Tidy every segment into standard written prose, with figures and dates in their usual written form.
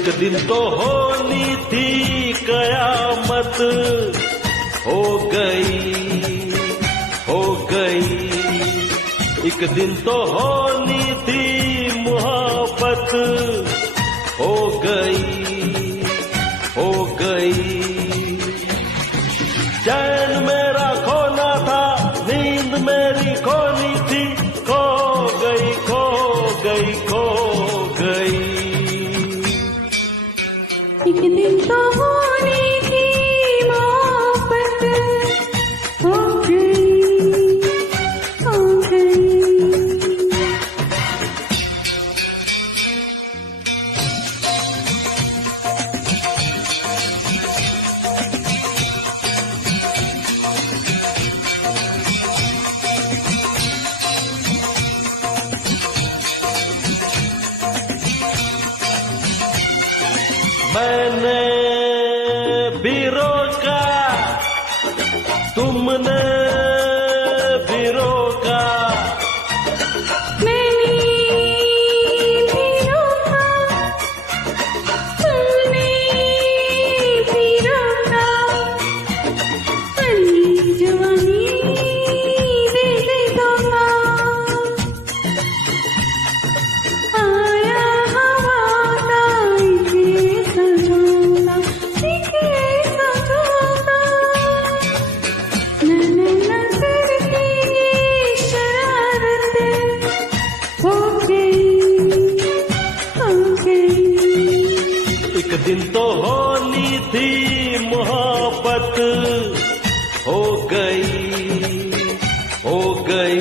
एक दिन तो होनी थी कयामत, हो गई, हो गई। एक दिन तो होनी थी मोहब्बत, हो गई, हो गई। चैन मेरा खोना था, नींद मेरी खोनी थी, खो गई, खो गई, खो गई। एक दिन तो होनी थी मोहब्बत, हो गई, हो गई। मैंने भी रोका, तुमने भी रोका, मैंने भी रोका, तुमने भी रोका। अली जवानी दे दे धोखा, आया हवा का इसे सजोगा, इसे सजोगा। नजर की ये शरारत हो गई, हो गई। एक दिन तो होनी थी मोहब्बत, हो गई, हो गई।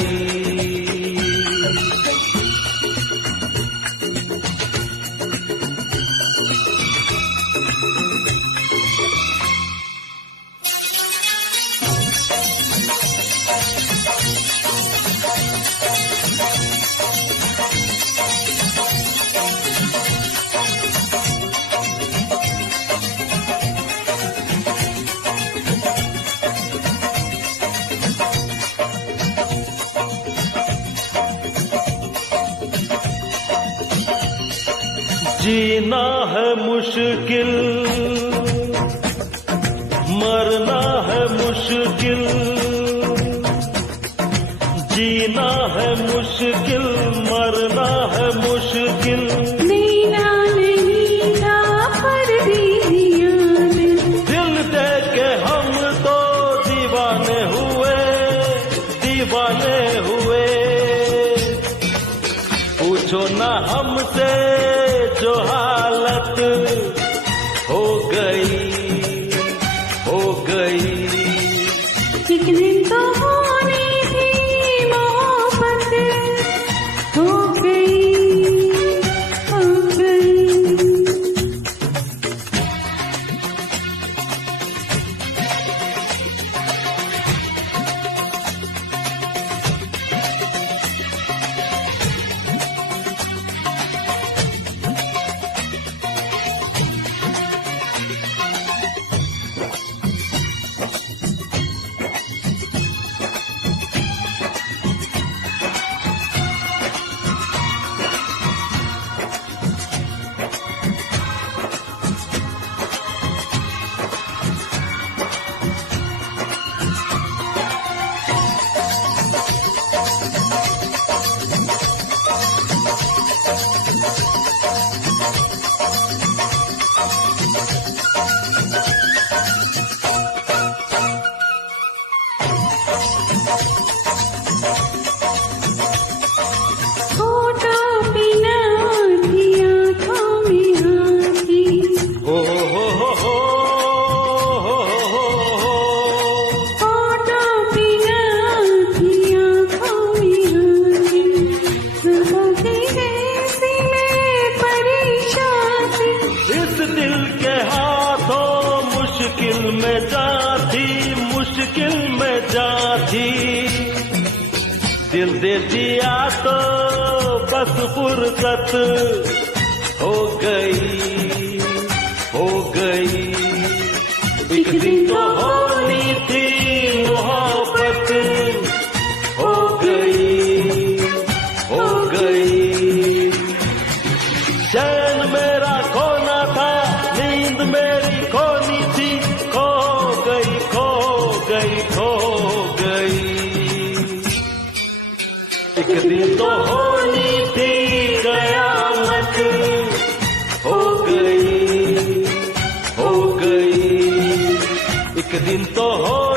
जीना है मुश्किल, मरना है मुश्किल। जीना है मुश्किल, मरना है मुश्किल। नीना नहीं था पर दिया दिल दे के हम तो दीवाने हुए, दीवाने हुए। पूछो ना हमसे जो हालत हो गई, हो गई। एक दिन तो होनी थी मोहब्बत, हो गई, हो गई। फोटो बिना थी आँखों में आँखी, हो हो हो हो हो हो हो। फोटो बिना थी आँखों में आँखी। सुबह की ऐसी मैं परेशान थी, इस दिल के हाथों मुश्किल में जाती, मुश्किल में जाती। दिल दे दिया तो बस फुर्सत हो गई, हो गई। एक दिन तो होनी थी मोहब्बत, हो गई, हो गई। चैन मेरा खोना था, खो गई। एक दिन तो होनी थी कयामत, हो गई, हो गई। एक दिन तो हो